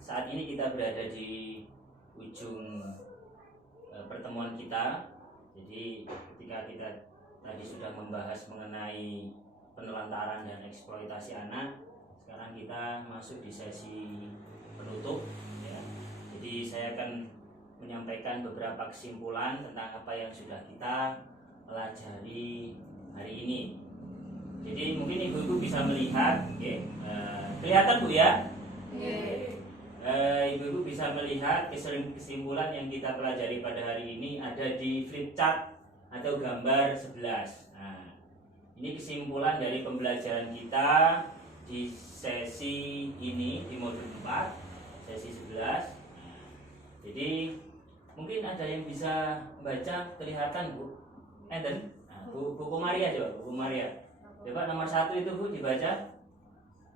saat ini kita berada di ujung pertemuan kita. Jadi ketika kita tadi sudah membahas mengenai penelantaran dan eksploitasi anak, sekarang kita masuk di sesi penutup ya. Jadi saya akan menyampaikan beberapa kesimpulan tentang apa yang sudah kita pelajari hari ini. Jadi mungkin ibu-ibu bisa melihat, kelihatan Bu ya? Ibu-ibu bisa melihat kesimpulan yang kita pelajari pada hari ini ada di flip chart atau gambar 11. Nah, ini kesimpulan dari pembelajaran kita di sesi ini di modul 4, sesi 11. Nah, jadi mungkin ada yang bisa baca, kelihatan Bu? Eden? Nah, Bu Maria coba, Bu Maria. Coba nomor 1 itu Bu dibaca.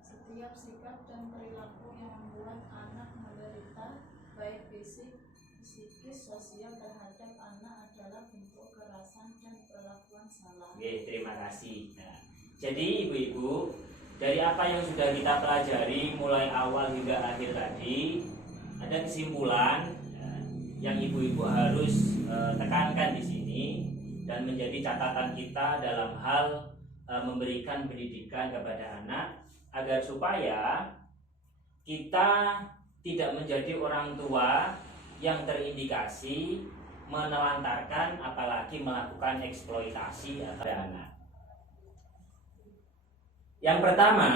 Setiap sikap dan perilaku yang membuat anak menderita, baik fisik, psikis, sosial terhadap anak adalah bentuk kekerasan dan perlakuan salah. Oke, terima kasih. Nah, jadi ibu-ibu, dari apa yang sudah kita pelajari mulai awal hingga akhir tadi, ada kesimpulan yang ibu-ibu harus tekankan di sini dan menjadi catatan kita dalam hal memberikan pendidikan kepada anak, agar supaya kita tidak menjadi orang tua yang terindikasi menelantarkan apalagi melakukan eksploitasi pada anak. Yang pertama,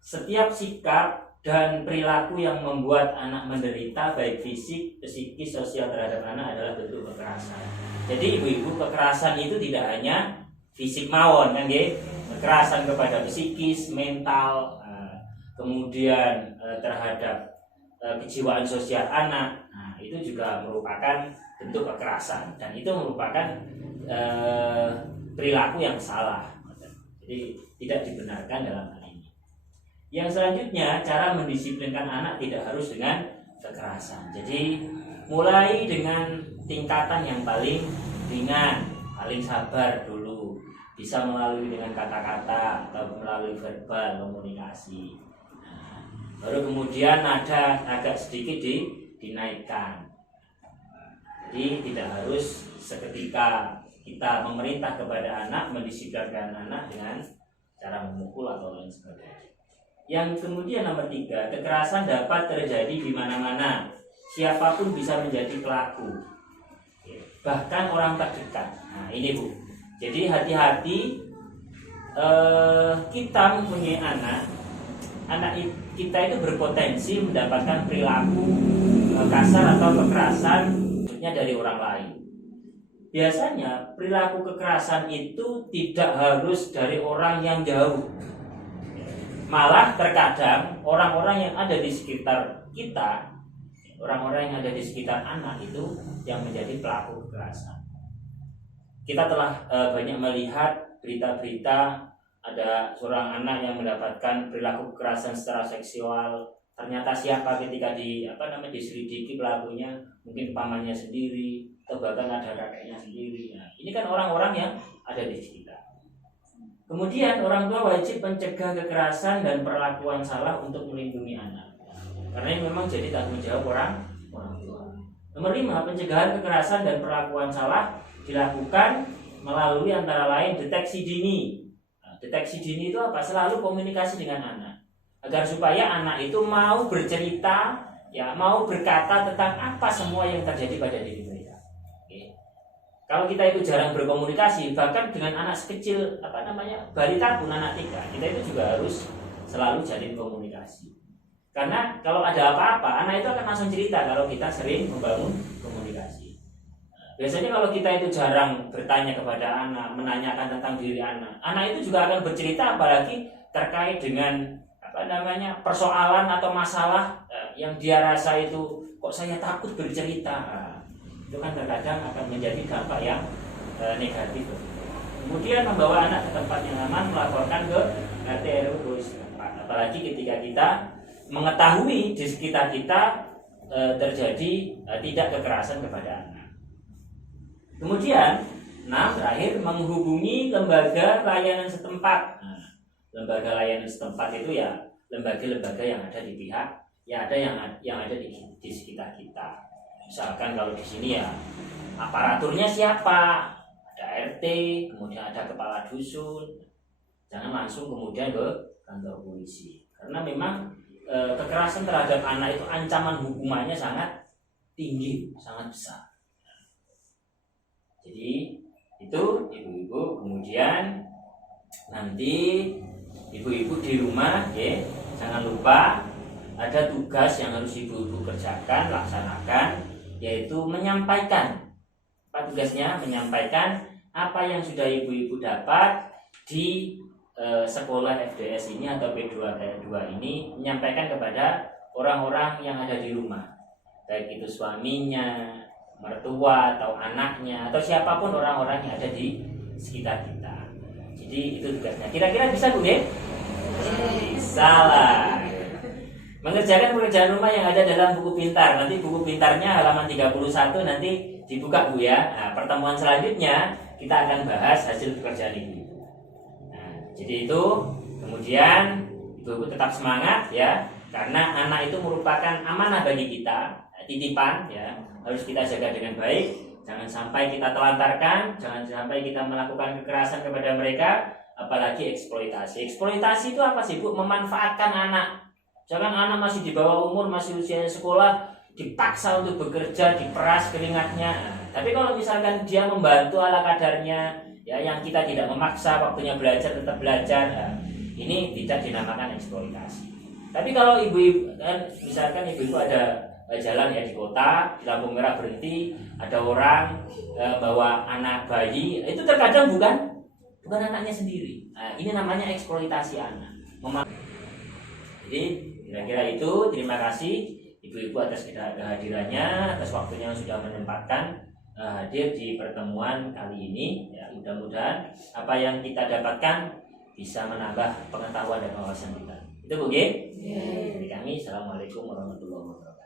setiap sikap dan perilaku yang membuat anak menderita baik fisik, psikis, sosial terhadap anak adalah bentuk kekerasan. Jadi ibu-ibu, kekerasan itu tidak hanya fisik mawon kan nggih, kekerasan kepada psikis, mental, kemudian terhadap kejiwaan sosial anak. Nah, itu juga merupakan bentuk kekerasan dan itu merupakan perilaku yang salah. Jadi tidak dibenarkan dalam hal ini. Yang selanjutnya, cara mendisiplinkan anak tidak harus dengan kekerasan. Jadi mulai dengan tingkatan yang paling ringan, paling sabar dulu, bisa melalui dengan kata-kata atau melalui verbal komunikasi. Nah, baru kemudian nada agak sedikit dinaikkan. Jadi tidak harus seketika kita memerintah kepada anak, mendisiplinkan anak dengan cara memukul atau lain sebagainya. Yang kemudian nomor 3, kekerasan dapat terjadi di mana-mana. Siapapun bisa menjadi pelaku, bahkan orang terdekat. Nah ini Bu. Jadi hati-hati, kita mempunyai anak kita itu berpotensi mendapatkan perilaku kasar atau kekerasan dari orang lain. Biasanya perilaku kekerasan itu tidak harus dari orang yang jauh. Malah terkadang orang-orang yang ada di sekitar kita, orang-orang yang ada di sekitar anak itu yang menjadi pelaku kekerasan. Kita telah banyak melihat berita-berita ada seorang anak yang mendapatkan perilaku kekerasan secara seksual. Ternyata siapa ketika diselidiki pelakunya, mungkin pamannya sendiri atau bahkan ada kakeknya sendiri. Nah, ini kan orang-orang yang ada di sekitar. Kemudian orang tua wajib mencegah kekerasan dan perlakuan salah untuk melindungi anak. Karena ini memang jadi tanggung jawab orang tua. Nomor 5, pencegahan kekerasan dan perlakuan salah dilakukan melalui antara lain deteksi dini. Nah, deteksi dini itu apa? Selalu komunikasi dengan anak, agar supaya anak itu mau bercerita, ya mau berkata tentang apa semua yang terjadi pada diri mereka. Oke. Kalau kita itu jarang berkomunikasi, bahkan dengan anak sekecil balita pun, anak TK, kita itu juga harus selalu jalin komunikasi. Karena kalau ada apa-apa, anak itu akan langsung cerita kalau kita sering membangun komunikasi. Biasanya kalau kita itu jarang bertanya kepada anak, menanyakan tentang diri anak itu juga akan bercerita, apalagi terkait dengan persoalan atau masalah yang dia rasa itu, kok saya takut bercerita. Itu kan terkadang akan menjadi dampak yang negatif. Kemudian membawa anak ke tempat yang aman, melaporkan ke RT RW, apalagi ketika kita mengetahui di sekitar kita terjadi tidak kekerasan kepada anak. Kemudian, terakhir menghubungi lembaga layanan setempat. Lembaga layanan setempat itu ya lembaga-lembaga yang ada di pihak ya ada yang ada di sekitar kita. Misalkan kalau di sini ya aparaturnya siapa, ada RT, kemudian ada kepala dusun, jangan langsung kemudian ke kantor polisi, karena memang kekerasan terhadap anak itu ancaman hukumannya sangat tinggi, sangat besar. Jadi itu ibu-ibu, kemudian nanti ibu-ibu di rumah ya, jangan lupa ada tugas yang harus ibu-ibu kerjakan, laksanakan, yaitu menyampaikan. Apa tugasnya? Menyampaikan apa yang sudah ibu-ibu dapat di sekolah FDS ini atau P2K2 ini, menyampaikan kepada orang-orang yang ada di rumah, baik itu suaminya, mertua atau anaknya, atau siapapun orang-orang yang ada di sekitar kita. Jadi itu tugasnya. Kira-kira bisa Bu ya? Bisa lah. Mengerjakan pekerjaan rumah yang ada dalam buku pintar. Nanti buku pintarnya halaman 31 nanti dibuka Bu ya. Nah, pertemuan selanjutnya kita akan bahas hasil pekerjaan ibu. Jadi itu, kemudian ibu-ibu tetap semangat ya, karena anak itu merupakan amanah bagi kita, titipan ya, harus kita jaga dengan baik. Jangan sampai kita telantarkan, jangan sampai kita melakukan kekerasan kepada mereka, apalagi eksploitasi. Eksploitasi itu apa sih Bu? Memanfaatkan anak. Jangan anak masih di bawah umur, masih usia sekolah, dipaksa untuk bekerja, diperas keringatnya. Tapi kalau misalkan dia membantu ala kadarnya, ya, yang kita tidak memaksa, waktunya belajar tetap belajar, nah, ini tidak dinamakan eksploitasi. Tapi kalau ibu-ibu kan, misalkan ibu-ibu ada jalan ya di kota, di lampu merah berhenti, ada orang bawa anak bayi, itu terkadang bukan anaknya sendiri. Nah, ini namanya eksploitasi anak. Jadi kira-kira itu. Terima kasih ibu-ibu atas kehadirannya, atas waktunya yang sudah menyempatkan hadir di pertemuan kali ini ya, mudah-mudahan apa yang kita dapatkan bisa menambah pengetahuan dan wawasan kita. Itu Bu G. Dari kami, assalamualaikum warahmatullahi wabarakatuh.